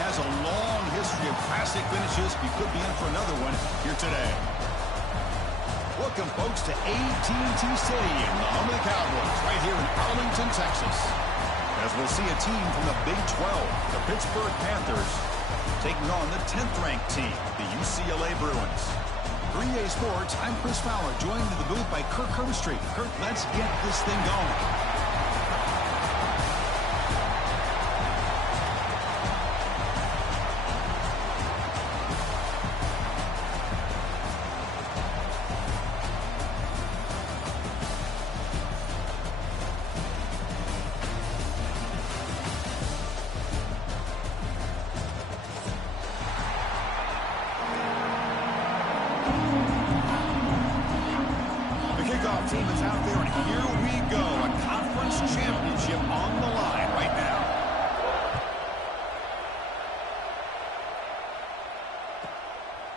has a long history of classic finishes. We could be in for another one here today. Welcome, folks, to AT&T Stadium, the home of the Cowboys, right here in Arlington, Texas. As we'll see a team from the Big 12, the Pittsburgh Panthers, taking on the 10th-ranked team, the UCLA Bruins. For EA Sports, I'm Chris Fowler, joined in the booth by Kirk Herbstreit. Kirk, let's get this thing going. Team is out there, and here we go. A conference championship on the line right now.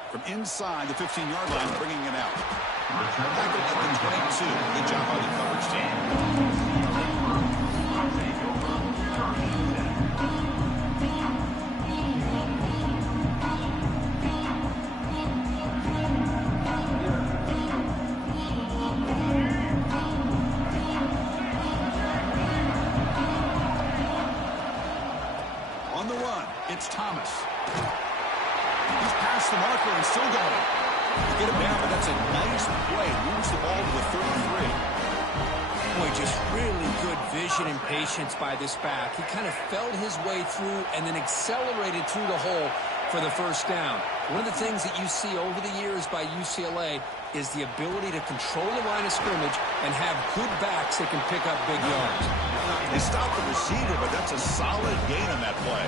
From inside the 15-yard line, bringing it out. Tackled at the 22. Good job by the coverage team. On the run, it's Thomas. He's past the marker and still going. To get him down, but that's a nice play. Moves the ball to the 33. Boy, just really good vision and patience by this back. He kind of felt his way through and then accelerated through the hole for the first down. One of the things that you see over the years by UCLA is the ability to control the line of scrimmage and have good backs that can pick up big yards. They stopped the receiver, but that's a solid gain on that play.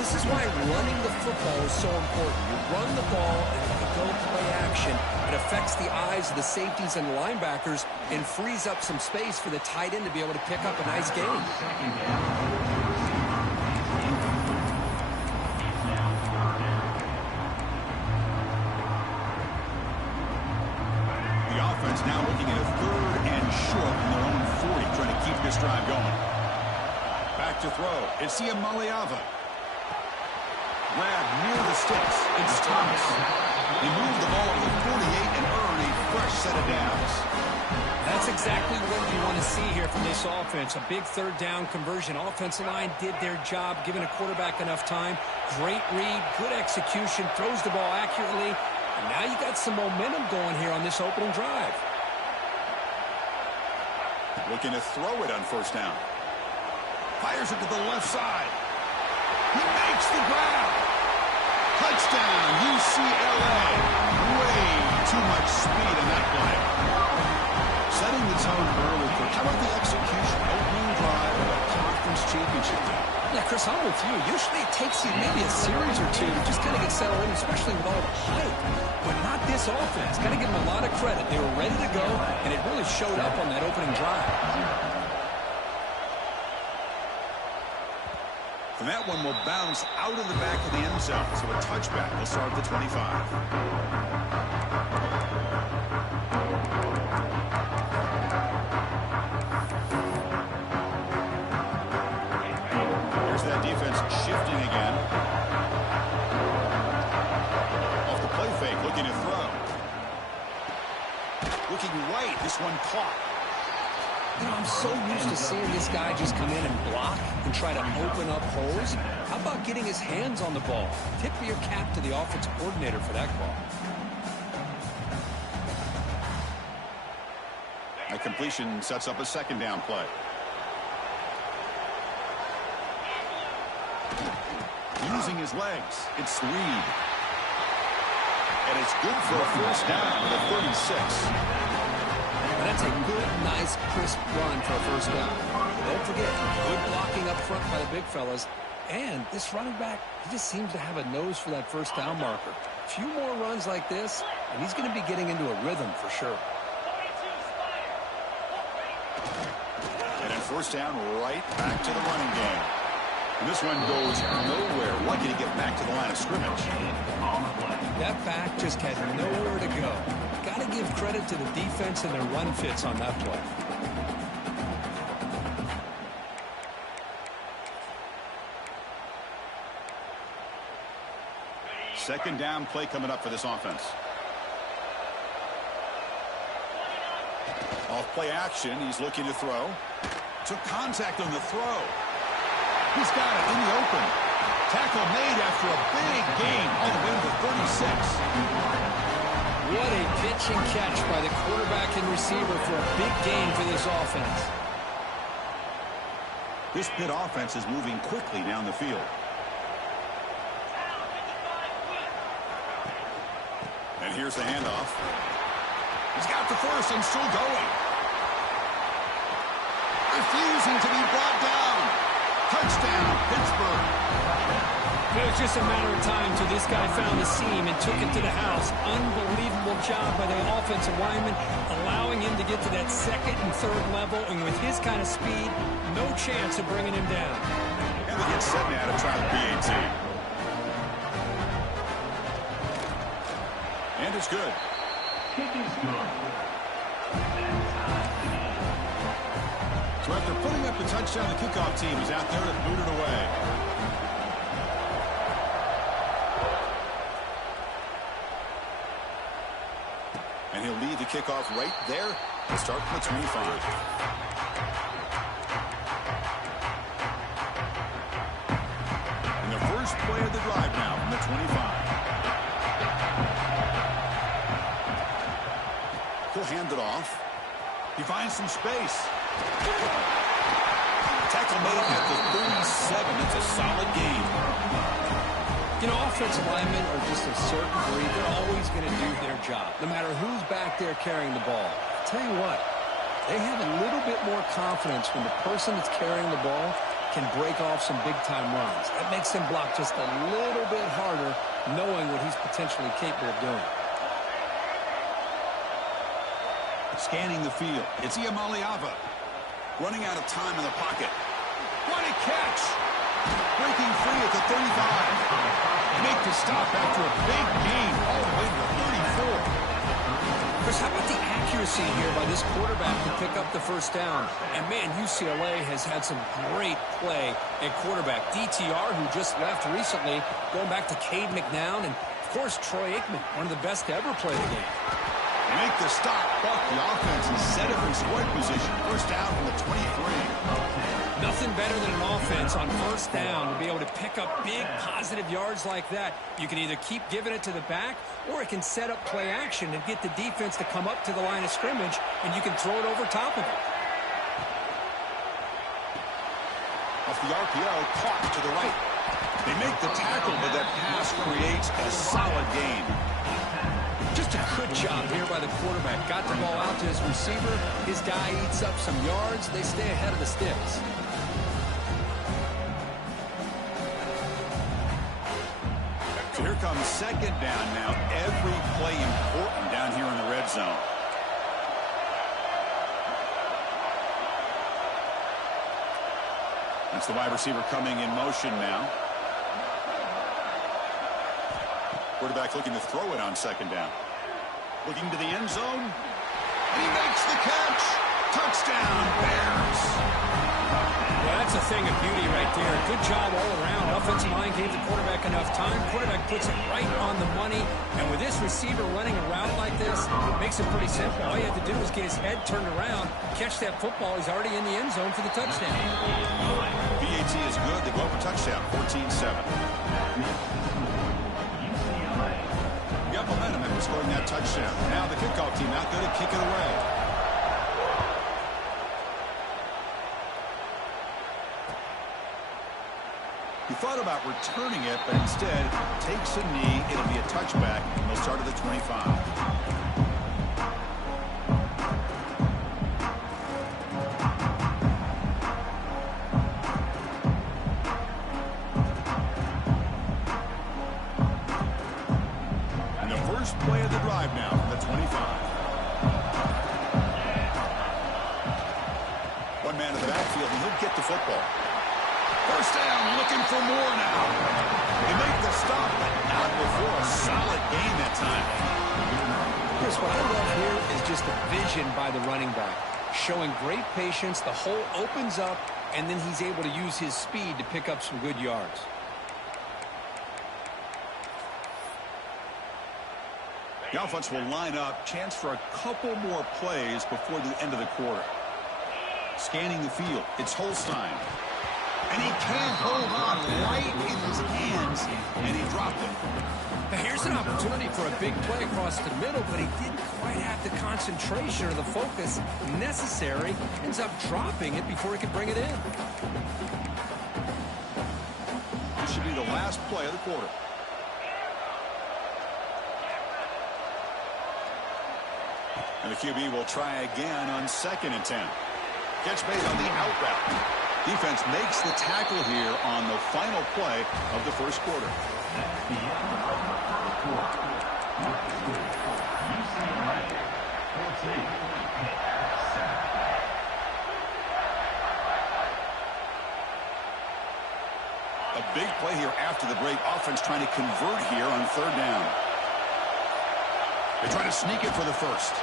This is why running the football is so important. You run the ball and you go play action. It affects the eyes of the safeties and linebackers and frees up some space for the tight end to be able to pick up a nice gain. The offense now looking at a 3rd and short from their own 40, trying to keep this drive going. Back to throw. It's Maliava. Grab near the sticks. It's Thomas. He moved the ball to the 48 and earned a fresh set of downs. That's exactly what you want to see here from this offense. A big 3rd down conversion. Offensive line did their job, giving a quarterback enough time. Great read, good execution, throws the ball accurately. And now you got some momentum going here on this opening drive. Looking to throw it on 1st down. Fires it to the left side. He makes the grab. Touchdown, UCLA. Way too much speed in that play. Setting the tone early. How about the execution? Opening drive of a conference championship game. Yeah, Chris, I'm with you. Usually it takes you maybe a series or two to just kind of get settled in, especially with all the hype. But not this offense. Got to give them a lot of credit. They were ready to go, and it really showed up on that opening drive. And that one will bounce out of the back of the end zone. So a touchback will start at the 25. Here's that defense shifting again. Off the play fake, looking to throw. Looking right, this one caught. You know, I'm so used to seeing this guy just come in and block and try to open up holes. How about getting his hands on the ball? Tip of your cap to the offensive coordinator for that call. A completion sets up a 2nd down play. Using his legs, it's Reed. And it's good for a 1st down with a 36. That's a good, nice, crisp run for a 1st down. Don't forget, good blocking up front by the big fellas. And this running back, he just seems to have a nose for that 1st down marker. A few more runs like this, and he's going to be getting into a rhythm for sure. And then 1st down, right back to the running game. And this one goes nowhere. Lucky to get back to the line of scrimmage. That back just had nowhere to go. Got to give credit to the defense and their run fits on that play. second down play coming up for this offense. Off play action. He's looking to throw. Took contact on the throw. He's got it in the open. Tackle made after a big gain all the way to 36. What a pitch and catch by the quarterback and receiver for a big gain for this offense. This Pitt offense is moving quickly down the field. And here's the handoff. He's got the first and still going. Refusing to be brought down. Touchdown, Pittsburgh. It was just a matter of time till this guy found the seam and took it to the house. Unbelievable job by the offensive lineman, allowing him to get to that second and third level. And with his kind of speed, no chance of bringing him down. And they get set now to try the PAT. And it's good. Kick is good. So after putting up the touchdown, the kickoff team is out there to boot it away. And he'll lead the kickoff right there to start from the 25. And the first play of the drive now from the 25. He'll hand it off. He finds some space. Tackle made at the 37. It's a solid gain. You know, offensive linemen are just a certain breed. They're always going to do their job, no matter who's back there carrying the ball. I'll tell you what, they have a little bit more confidence when the person that's carrying the ball can break off some big-time runs. That makes him block just a little bit harder, knowing what he's potentially capable of doing. Scanning the field. It's Iamaleava. Running out of time in the pocket. What a catch! Breaking free at the 35. Make the stop after a big gain all the way to the 34. Chris, how about the accuracy here by this quarterback to pick up the first down? And, man, UCLA has had some great play at quarterback. DTR, who just left recently, going back to Cade McNown, and, of course, Troy Aikman, one of the best to ever play the game. Make the stop, but the offense is set up in scoring position. First down from the 23. Nothing better than an offense on first down to be able to pick up big positive yards like that. You can either keep giving it to the back, or it can set up play action and get the defense to come up to the line of scrimmage, and you can throw it over top of it. Off the RPO, caught to the right. They make the tackle, but that pass creates a solid gain. Just a good job here by the quarterback. Got the ball out to his receiver. His guy eats up some yards. They stay ahead of the sticks. So here comes second down now. Every play important down here in the red zone. That's the wide receiver coming in motion now. Quarterback looking to throw it on second down. Looking to the end zone. And he makes the catch. Touchdown, Bears. Well, that's a thing of beauty right there. Good job all around. Offensive line gave the quarterback enough time. Quarterback puts it right on the money. And with this receiver running a route like this, it makes it pretty simple. All you have to do is get his head turned around, catch that football. He's already in the end zone for the touchdown. BAT is good. They go up a touchdown, 14-7. Got momentum after scoring that touchdown. Now the kickoff team out there to kick it away. He thought about returning it, but instead takes a knee. It'll be a touchback, and they'll start at the 25. Play of the drive now from the 25. One man in the backfield, and he'll get the football. First down, looking for more now. They make the stop, but not before a solid gain that time. Chris, what I love here is just the vision by the running back. Showing great patience, the hole opens up, and then he's able to use his speed to pick up some good yards. The offense will line up. Chance for a couple more plays before the end of the quarter. Scanning the field. It's Holstein. And he can't hold on, right in his hands, and he dropped it. Now here's an opportunity for a big play across the middle, but he didn't quite have the concentration or the focus necessary. Ends up dropping it before he could bring it in. This should be the last play of the quarter. And the QB will try again on 2nd and 10. Catch made on the out route. Defense makes the tackle here on the final play of the first quarter. A big play here after the break. Offense trying to convert here on 3rd down. They try to sneak it for the first.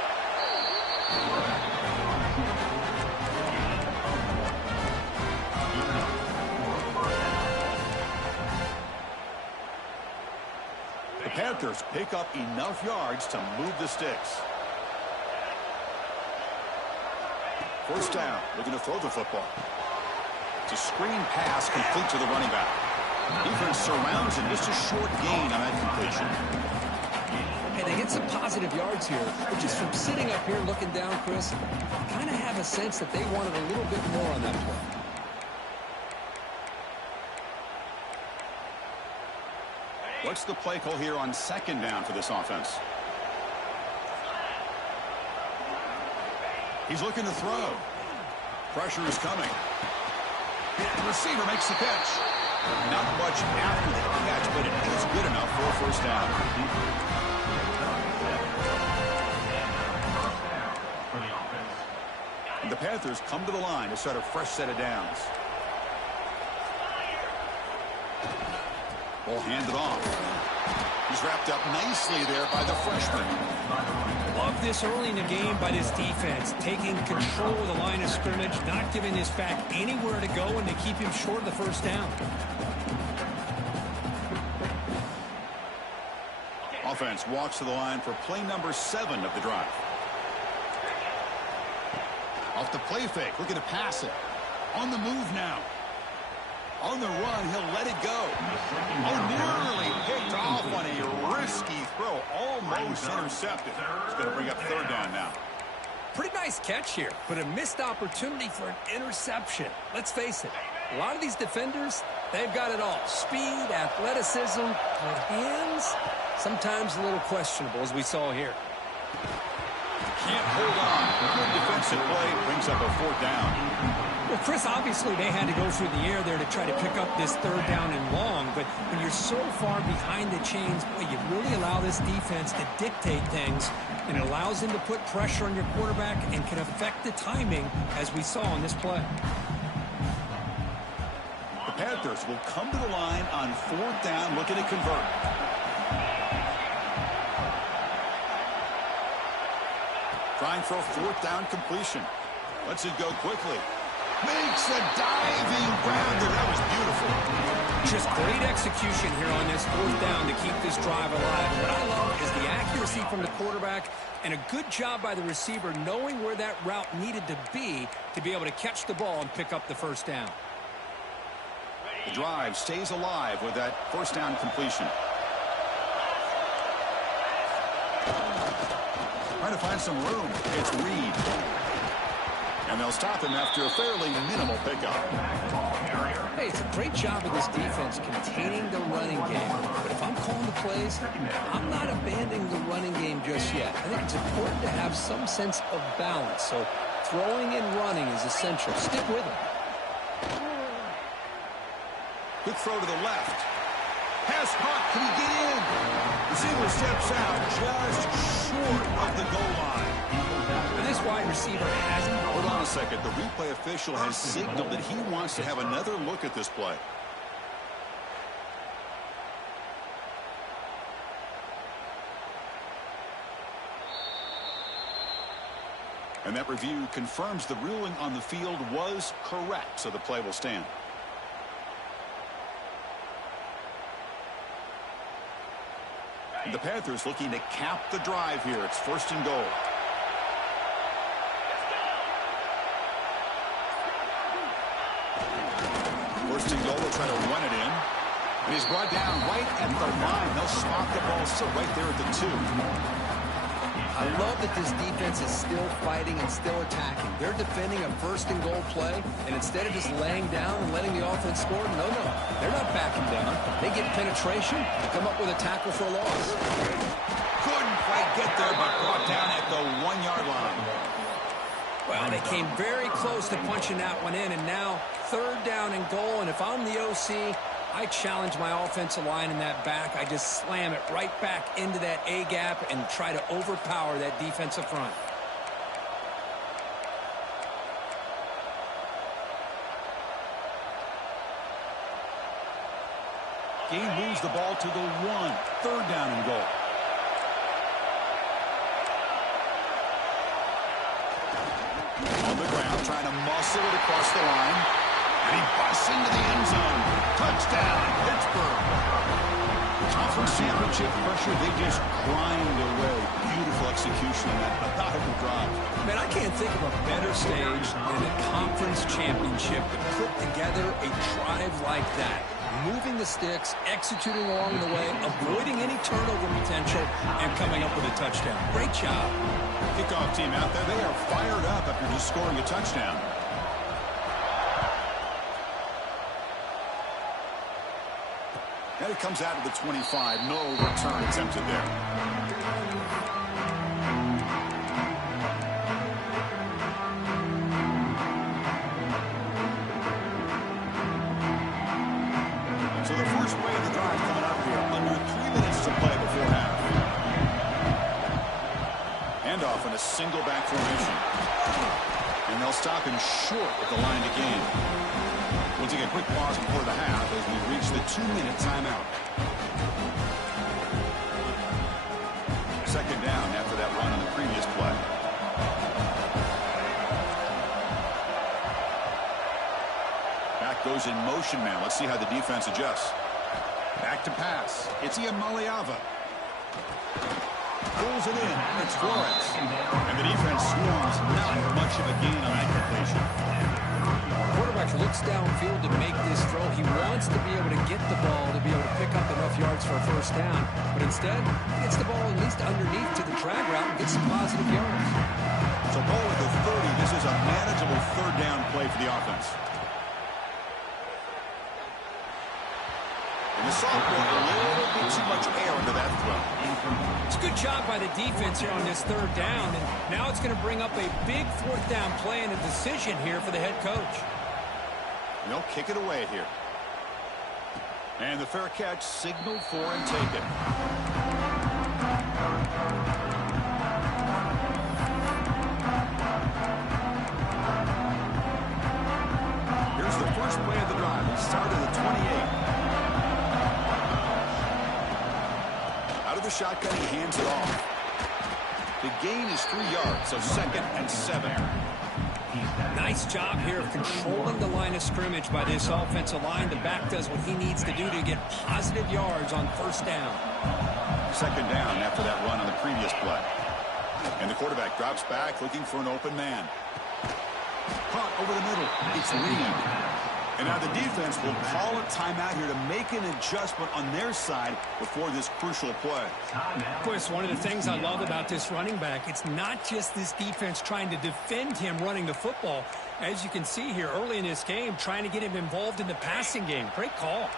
The Panthers pick up enough yards to move the sticks. 1st down, looking to throw the football. It's a screen pass complete to the running back. Defense surrounds him. Just a short gain on that completion. Hey, they get some positive yards here, but just from sitting up here looking down, Chris, I kind of have a sense that they wanted a little bit more on that play. What's the play call here on 2nd down for this offense? He's looking to throw. Pressure is coming. The receiver makes the catch. Not much after the catch, but it is good enough for a 1st down. And the Panthers come to the line to start a fresh set of downs. Ball handed off. He's wrapped up nicely there by the freshman. Love this early in the game by this defense, taking control of the line of scrimmage, not giving this back anywhere to go, and to keep him short of the 1st down. Offense walks to the line for play number 7 of the drive. Off the play fake, looking to pass it. On the move now. On the run, he'll let it go. Oh, nearly picked off on a risky throw. Almost intercepted. It's going to bring up 3rd down now. Pretty nice catch here, but a missed opportunity for an interception. Let's face it, a lot of these defenders, they've got it all. Speed, athleticism, but hands, sometimes a little questionable, as we saw here. Can't hold on. Good defensive play brings up a 4th down. Well, Chris, obviously they had to go through the air there to try to pick up this 3rd down and long, but when you're so far behind the chains, boy, you really allow this defense to dictate things, and it allows them to put pressure on your quarterback and can affect the timing, as we saw on this play. The Panthers will come to the line on 4th down, looking to convert. Trying for a 4th down completion. Lets it go quickly. Makes a diving grab there. That was beautiful. Just great execution here on this 4th down to keep this drive alive. And what I love is the accuracy from the quarterback and a good job by the receiver knowing where that route needed to be able to catch the ball and pick up the 1st down. The drive stays alive with that 1st down completion. Trying to find some room. It's Reed. And they'll stop him after a fairly minimal pickup. Hey, it's a great job of this defense containing the running game. But if I'm calling the plays, I'm not abandoning the running game just yet. I think it's important to have some sense of balance. So throwing and running is essential. Stick with it. Good throw to the left. Pass caught. Can he get in? Receiver steps out just short of the goal line. And this wide receiver hasn't. Hold on a second. The replay official has signaled that he wants to have another look at this play. And that review confirms the ruling on the field was correct, so the play will stand. The Panthers looking to cap the drive here. It's 1st and goal. First and goal, they'll try to run it in. And he's brought down right at the line. They'll spot the ball still right there at the 2. I love that this defense is still fighting and still attacking. They're defending a 1st and goal play, and instead of just laying down and letting the offense score, no, they're not backing down. They get penetration and come up with a tackle for a loss. Couldn't quite get there, but brought down at the 1-yard line. Well, they came very close to punching that one in, and now 3rd down and goal. And if I'm the OC, I challenge my offensive line in that back. I just slam it right back into that A-gap and try to overpower that defensive front. Gain moves the ball to the 1. 3rd down and goal. On the ground, trying to muscle it across the line. And he busts into the end zone. Touchdown, Pittsburgh. Conference championship pressure, they just grind away. Beautiful execution on that methodical drop. Man, I can't think of a better stage than a conference championship to put together a drive like that. Moving the sticks, executing along the way, avoiding any turnover potential, and coming up with a touchdown. Great job. Kickoff team out there, they are fired up after just scoring a touchdown. And it comes out of the 25. No return attempted there. So the first play of the drive coming up here. Under 3 minutes to play before half. Handoff in a single back formation. And they'll stop him short at the line to gain. We'll take a quick pause before the half as we reach the 2-minute timeout. 2nd down after that run on the previous play. Back goes in motion now. Let's see how the defense adjusts. Back to pass. It's Iamaleava. Pulls it in. It's Flores. And the defense swarms. Not much of a gain on that completion. Quarterback looks downfield to make this throw. He wants to be able to get the ball to be able to pick up enough yards for a 1st down. But instead, he gets the ball at least underneath to the drag route and gets some positive yards. So ball at the 30. This is a manageable 3rd down play for the offense. And the sophomore, a little bit too much air into that throw. It's a good job by the defense here on this 3rd down. And now it's going to bring up a big 4th down play and a decision here for the head coach. They'll kick it away here. And the fair catch signaled for and taken. Here's the first play of the drive. It started at the 28. Out of the shotgun, he hands it off. The gain is 3 yards, so 2nd and 7. Nice job here of controlling the line of scrimmage by this offensive line. The back does what he needs to do to get positive yards on 1st down. 2nd down after that run on the previous play. And the quarterback drops back looking for an open man. Caught over the middle. It's Reed. And now the defense will call a timeout here to make an adjustment on their side before this crucial play. Of course, one of the things I love about this running back, it's not just this defense trying to defend him running the football. As you can see here early in this game, trying to get him involved in the passing game. Great call.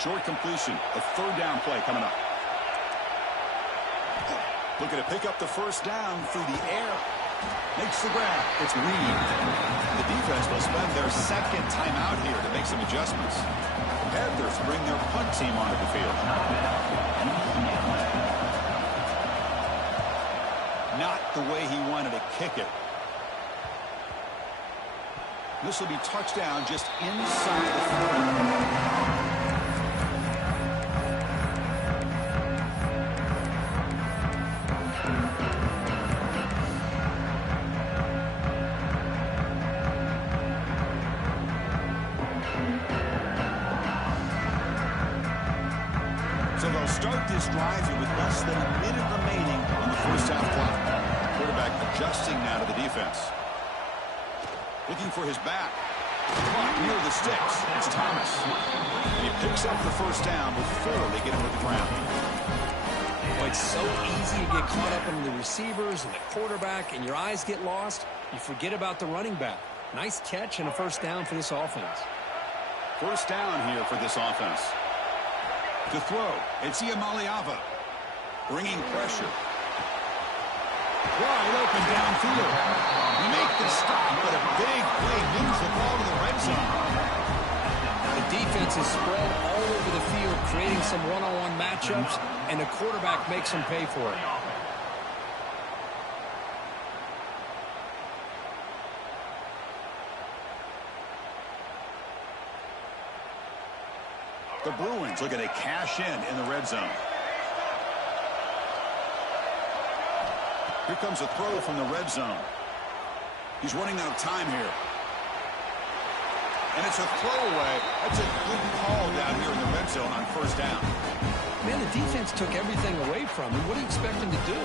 Short completion. A 3rd down play coming up. Looking to pick up the 1st down through the air. Makes the grab. It's Reed. The defense will spend their 2nd timeout here to make some adjustments. The Panthers bring their punt team onto the field. Not the way he wanted to kick it. This will be touchdown just inside the 40. So they'll start this drive here with less than a minute remaining on the first half clock. Quarterback adjusting now to the defense. Looking for his back. Caught near the sticks. It's Thomas. He picks up the first down before they get him to the ground. Well, it's so easy to get caught up in the receivers and the quarterback, and your eyes get lost. You forget about the running back. Nice catch and a first down for this offense. First down here for this offense. To throw, it's Iamaleava. Bringing pressure. Wide open downfield. Make the stop, but a big play moves the ball to the red zone. The defense is spread all over the field, creating some one-on-one matchups, and the quarterback makes them pay for it. The Bruins looking to cash in the red zone. Here comes a throw from the red zone. He's running out of time here. And it's a throwaway. That's a good call down here in the red zone on first down. Man, the defense took everything away from him. What do you expect him to do?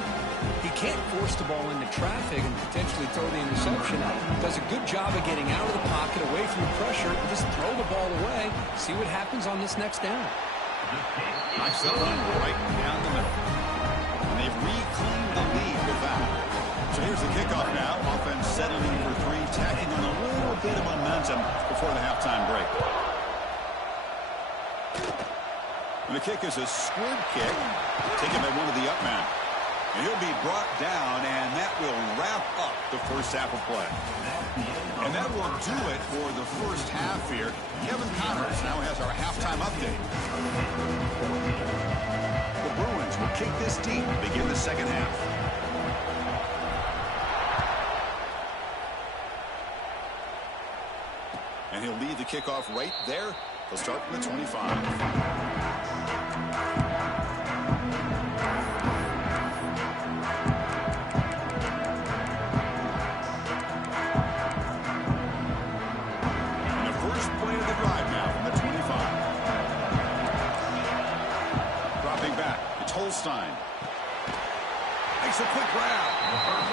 He can't force the ball into traffic and potentially throw the interception. Does a good job of getting out of the pocket, away from the pressure, and just throw the ball away. See what happens on this next down. Knocks that one right down the middle. And they've reclaimed the lead with that. So here's the kickoff now. Offense settling for three, tacking on a little bit of momentum before the halftime break. And the kick is a squib kick, taken by one of the up men. And he'll be brought down, and that will wrap up the first half of play. And that will do it for the first half here. Kevin Connors now has our halftime update. The Bruins will kick this deep to begin the second half. And he'll lead the kickoff right there. He'll start from the 25. Holstein makes a quick grab,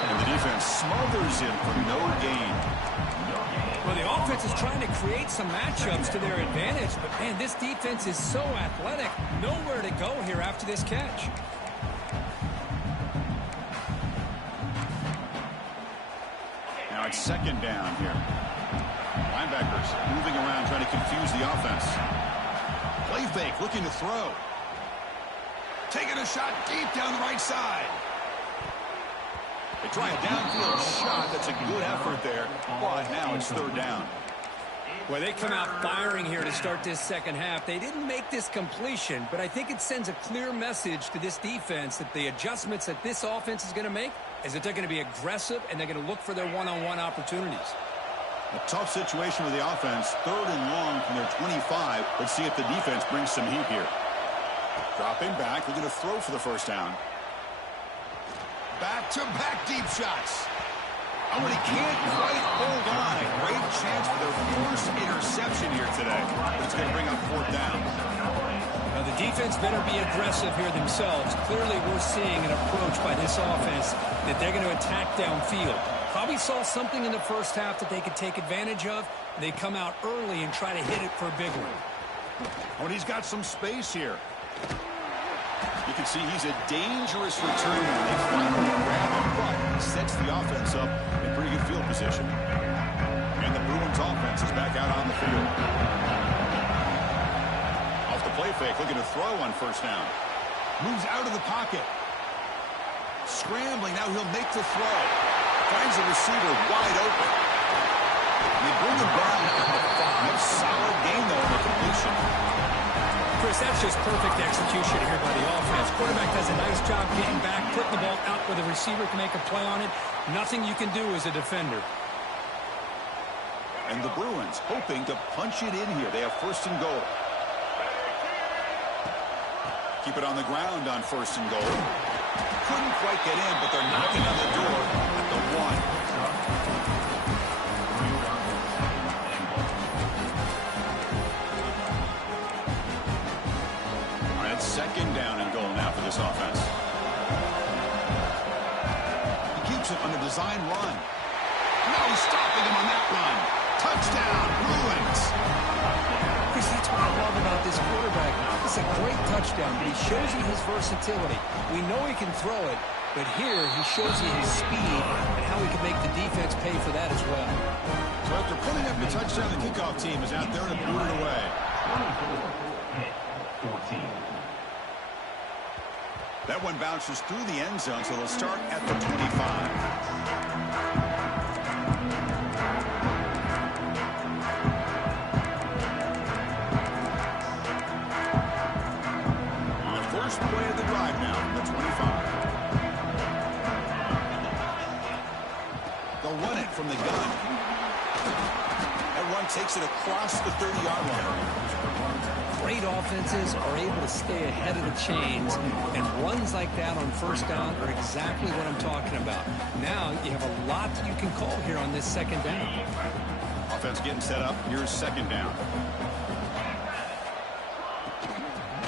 and the defense smothers him for no gain. Well, the offense is trying to create some matchups to their advantage, but man, this defense is so athletic. Nowhere to go here after this catch. Now it's second down here. Linebackers moving around, trying to confuse the offense. Play fake, looking to throw. Taking a shot deep down the right side. They try a downfield shot. That's a good effort there. But now it's third down. Well, they come out firing here to start this second half. They didn't make this completion, but I think it sends a clear message to this defense that the adjustments that this offense is going to make is that they're going to be aggressive and they're going to look for their one-on-one opportunities. A tough situation with the offense. Third and long from their 25. Let's see if the defense brings some heat here. Dropping back, looking to throw for the first down. Back-to-back deep shots. Oh, and he can't quite hold on. A great chance for their first interception here today. But it's going to bring up fourth down. Now, the defense better be aggressive here themselves. Clearly, we're seeing an approach by this offense that they're going to attack downfield. Probably saw something in the first half that they could take advantage of. They come out early and try to hit it for a big one. Oh, and he's got some space here. You can see he's a dangerous returner. They finally grab him, but he sets the offense up in pretty good field position. And the Bruins offense is back out on the field. Off the play fake, looking to throw on first down. Moves out of the pocket. Scrambling, now he'll make the throw. Finds the receiver wide open. They bring him down at the 5. Solid game, though, in the completion. Chris, that's just perfect execution here by the offense. Quarterback does a nice job getting back, putting the ball out where the receiver can make a play on it. Nothing you can do as a defender. And the Bruins hoping to punch it in here. They have first and goal. Keep it on the ground on first and goal. Couldn't quite get in, but they're knocking on the door at the 1. Second down and goal now for this offense. He keeps it on a design run. No stopping him on that run. Touchdown, Bruins. Chris, that's what I love about this quarterback. It's a great touchdown, but he shows you his versatility. We know he can throw it, but here he shows you his speed and how he can make the defense pay for that as well. So after putting up the touchdown, the kickoff team is out there to boot it away. 14. That one bounces through the end zone, so they'll start at the 25. First play of the drive now from the 25. They'll run it from the gun. That run takes it across the 30-yard line. Great offenses are able to stay ahead of the chains, and runs like that on first down are exactly what I'm talking about. Now you have a lot that you can call here on this second down. Offense getting set up. Here's second down.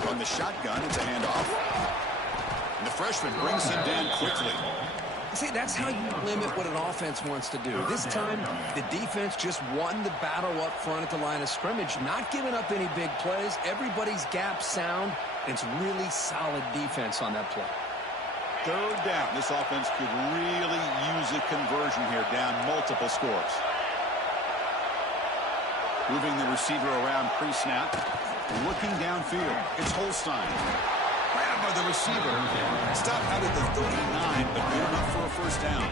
From the shotgun, it's a handoff. And the freshman brings him down quickly. See, that's how you limit what an offense wants to do. This time, the defense just won the battle up front at the line of scrimmage, not giving up any big plays. Everybody's gap sound, and it's really solid defense on that play. Third down. This offense could really use a conversion here, down multiple scores. Moving the receiver around pre-snap. Looking downfield. It's Holstein. Grabbed by the receiver. Stop out at the 39, but good enough for a first down.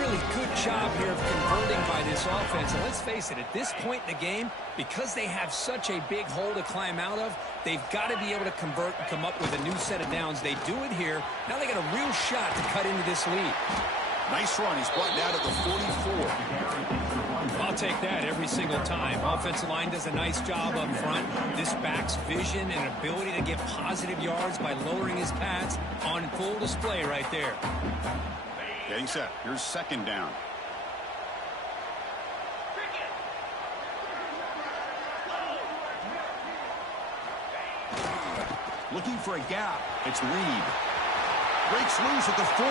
Really good job here of converting by this offense. And let's face it, at this point in the game, because they have such a big hole to climb out of, they've got to be able to convert and come up with a new set of downs. They do it here. Now they got a real shot to cut into this lead. Nice run. He's brought down at the 44. I'll take that every single time. Offensive line does a nice job up front. This back's vision and ability to get positive yards by lowering his pads on full display right there. Getting set. Here's second down. Looking for a gap. It's Reed. Breaks loose at the 40.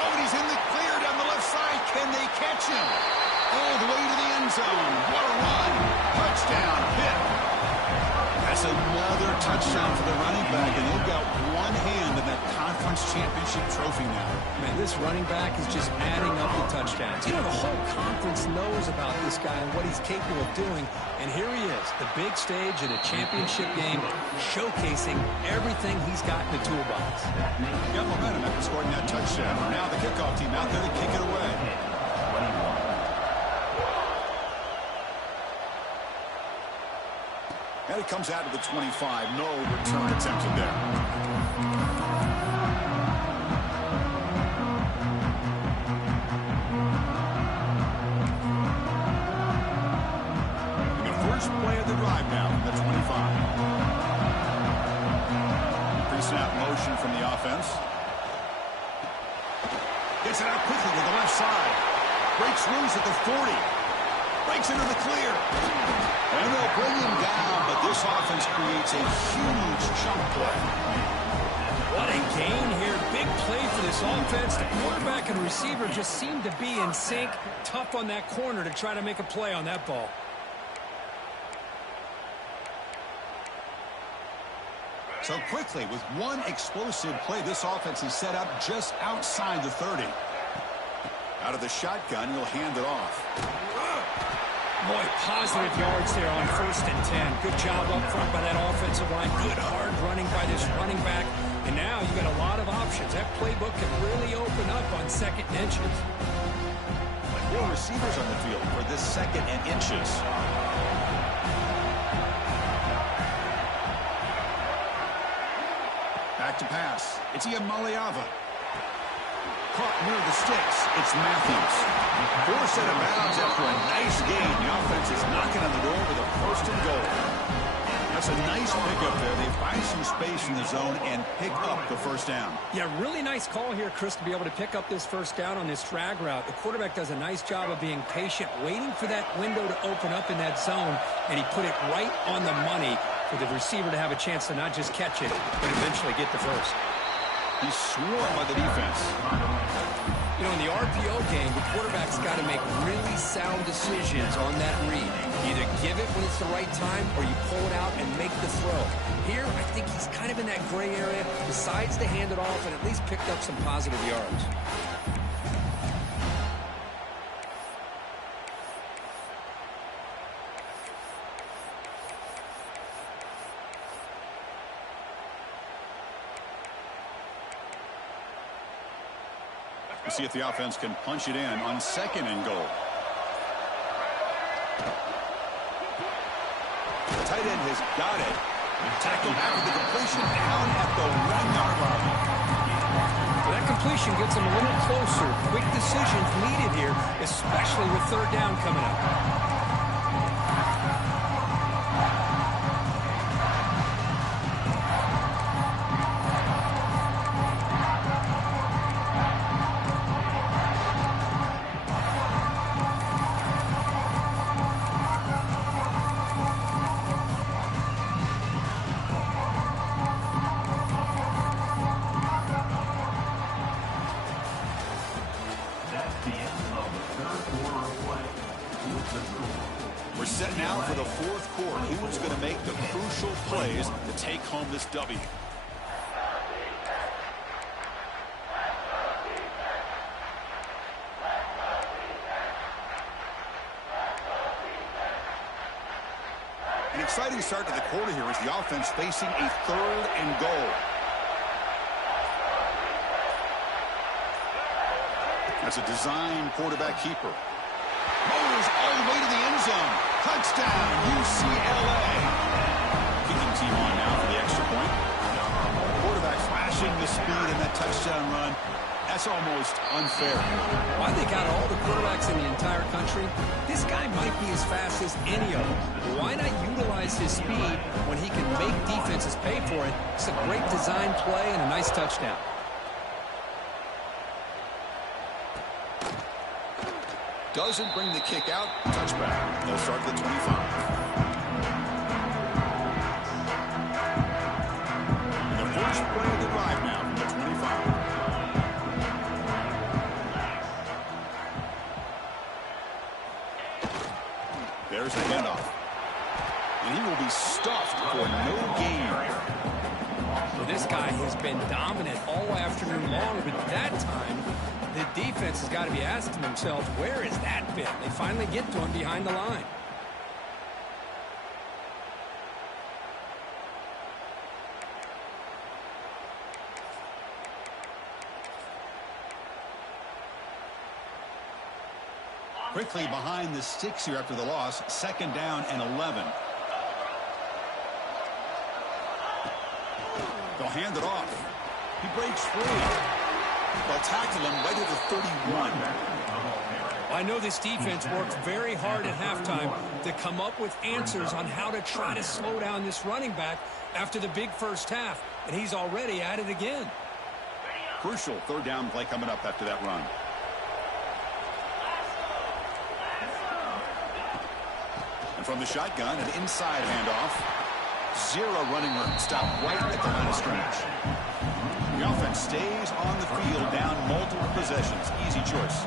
Oh, and he's in the clear down the left side. Can they catch him? All the way to the end zone. What a run. Touchdown, Pitt. That's another touchdown for the running back, and they've got one hand in that conference championship trophy now. Man, this running back is just adding up the touchdowns. You know, the whole conference knows about this guy and what he's capable of doing, and here he is, the big stage of the championship game, showcasing everything he's got in the toolbox. Got momentum after scoring that touchdown. Now the kickoff team out there to kick it away. And it comes out to the 25. No return attempted there. And the first play of the drive now from the 25. Pre-snap motion from the offense. Gets it out quickly to the left side. Breaks loose at the 40. Breaks into the clear. And they'll bring him down, but this offense creates a huge chunk play. What a gain here. Big play for this offense. The quarterback and receiver just seem to be in sync. Tough on that corner to try to make a play on that ball. So quickly, with one explosive play, this offense is set up just outside the 30. Out of the shotgun, he'll hand it off. Boy, positive yards there on 1st and 10. Good job up front by that offensive line. Good hard running by this running back. And now you've got a lot of options. That playbook can really open up on 2nd and inches. Four receivers on the field for this 2nd and inches. Back to pass. It's Iamaleava. Caught near the sticks. It's Matthews. Forced out of bounds after a nice gain. The offense is knocking on the door with a 1st and goal. That's a nice pickup there. They find some space in the zone and pick up the 1st down. Yeah, really nice call here, Chris, to be able to pick up this 1st down on this drag route. The quarterback does a nice job of being patient, waiting for that window to open up in that zone, and he put it right on the money. for the receiver to have a chance to not just catch it, but eventually get the first. He's swarmed by the defense. You know, in the RPO game, the quarterback's got to make really sound decisions on that read. Either give it when it's the right time or you pull it out and make the throw. Here, I think he's kind of in that gray area, decides to hand it off and at least picked up some positive yards. We'll see if the offense can punch it in on 2nd and goal. The tight end has got it. Tackled after the completion down at the 1-yard line. Well, that completion gets him a little closer. Quick decisions needed here, especially with 3rd down coming up. We're set now for the 4th quarter. Who's going to make the crucial plays to take home this W? An exciting start to the quarter here as the offense facing a 3rd and goal. That's a design quarterback keeper. Motors all the way to the end zone. Touchdown, UCLA. Kicking team on now for the extra point. Quarterback flashing the speed in that touchdown run. That's almost unfair. Well, I think out of all the quarterbacks in the entire country, this guy might be as fast as any of them. Why not utilize his speed when he can make defenses pay for it? It's a great design play and a nice touchdown. Doesn't bring the kick out. Touchback. They'll start at the 25. And the first play of the drive now from the 25. There's the handoff. And he will be stuffed for no gain. Well, this guy has been dominant all afternoon long, but that time the defense has got to be asking themselves, where has that been? They finally get to him behind the line. Quickly behind the sticks here after the loss. 2nd down and 11. They'll hand it off. He breaks free. They'll tackle him right at the 31. I know this defense worked very hard at halftime to come up with answers on how to try to slow down this running back after the big first half, and he's already at it again. Crucial 3rd down play coming up after that run. And from the shotgun, an inside handoff. 0 running room. Stop right at the line of scrimmage. The offense stays on the field down multiple possessions. Easy choice.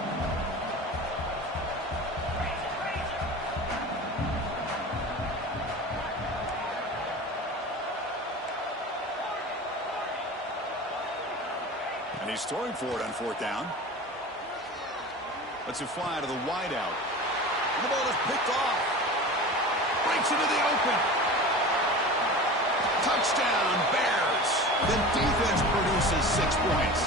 And he's throwing for it on 4th down. Lets it fly to the wideout. And the ball is picked off. Breaks into the open. Touchdown, Bears. The defense produces 6 points.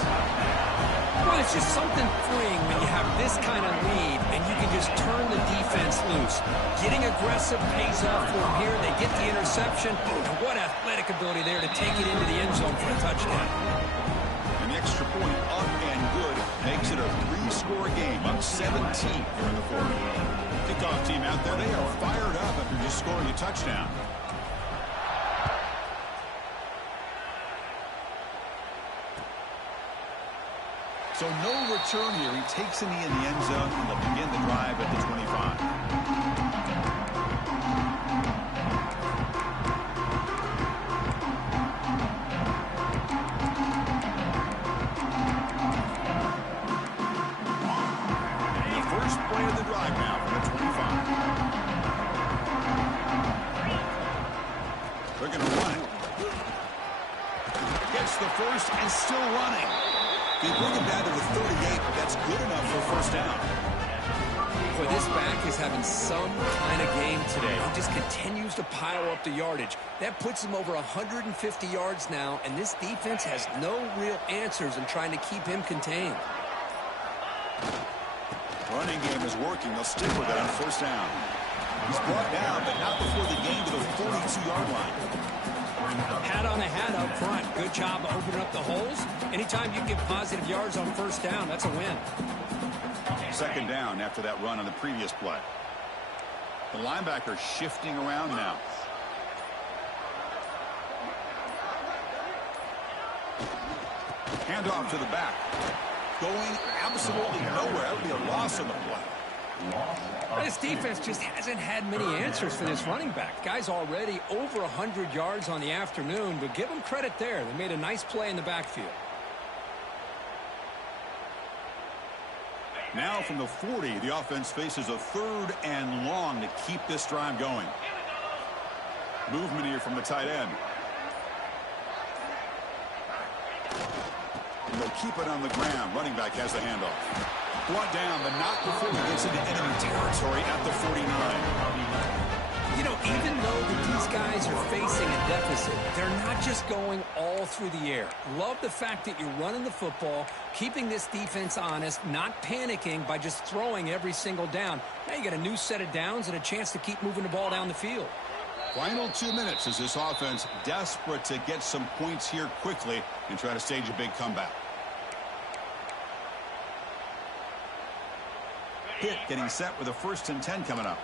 Well, it's just something freeing when you have this kind of lead and you can just turn the defense loose. Getting aggressive pays off for them here. They get the interception. And what athletic ability there to take it into the end zone for a touchdown. And the extra point up and good makes it a 3-score game. Up 17 here in the 4th. Kickoff team out there, they are fired up after just scoring a touchdown. So no return here. He takes a knee in the end zone, and they'll begin the drive at the 25. They're going to run it. Gets the first and still running. They bring it down to the 38, but that's good enough for a first down. Boy, this back is having some kind of game today. He just continues to pile up the yardage. That puts him over 150 yards now, and this defense has no real answers in trying to keep him contained. Running game is working. They'll stick with it on first down. He's brought down, but not before the gain to the 42-yard line. Hat on a hat up front. Good job of opening up the holes. Anytime you get positive yards on first down, that's a win. Second down after that run on the previous play. The linebacker shifting around now. Handoff to the back. Going absolutely nowhere. That would be a loss on the play. This defense just hasn't had many answers for this running back. Guy's already over 100 yards on the afternoon, but give them credit there. They made a nice play in the backfield. Now from the 40, the offense faces a 3rd and long to keep this drive going. Movement here from the tight end. And they'll keep it on the ground. Running back has the handoff. Brought down, but not before he gets into enemy territory at the 49. You know, even though that these guys are facing a deficit, they're not just going all through the air. Love the fact that you're running the football, keeping this defense honest, not panicking by just throwing every single down. Now you got a new set of downs and a chance to keep moving the ball down the field. Final 2 minutes as this offense desperate to get some points here quickly and try to stage a big comeback. Pitt getting set with a 1st and 10 coming up.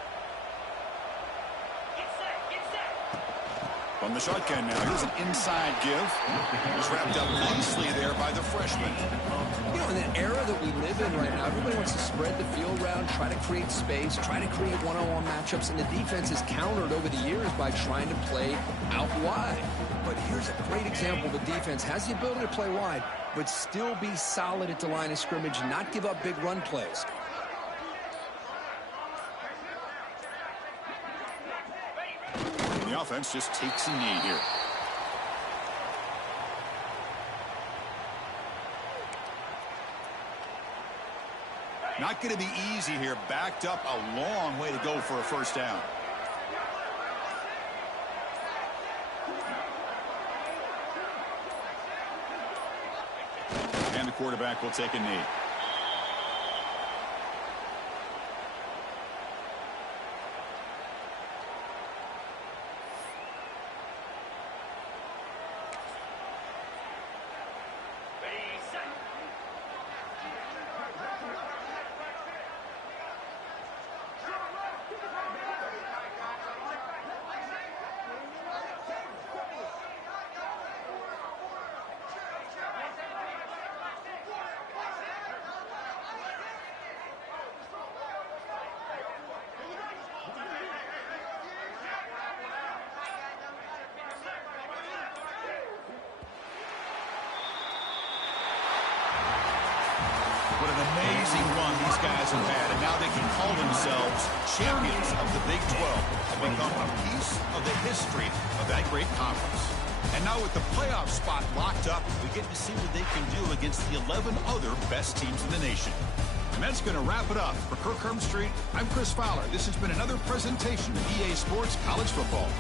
From the shotgun now, here's an inside give. He's wrapped up nicely there by the freshman. You know, in the era that we live in right now, everybody wants to spread the field around, try to create space, try to create one-on-one matchups, and the defense is countered over the years by trying to play out wide. But here's a great example. The defense has the ability to play wide, but still be solid at the line of scrimmage and not give up big run plays. The offense just takes a knee here. Not going to be easy here. Backed up a long way to go for a first down. And the quarterback will take a knee. What an amazing run these guys have had, and now they can call themselves champions of the Big 12 and become a piece of the history of that great conference. And now with the playoff spot locked up, we get to see what they can do against the 11 other best teams in the nation. And that's going to wrap it up. For Kirk Street, I'm Chris Fowler. This has been another presentation of EA Sports College Football.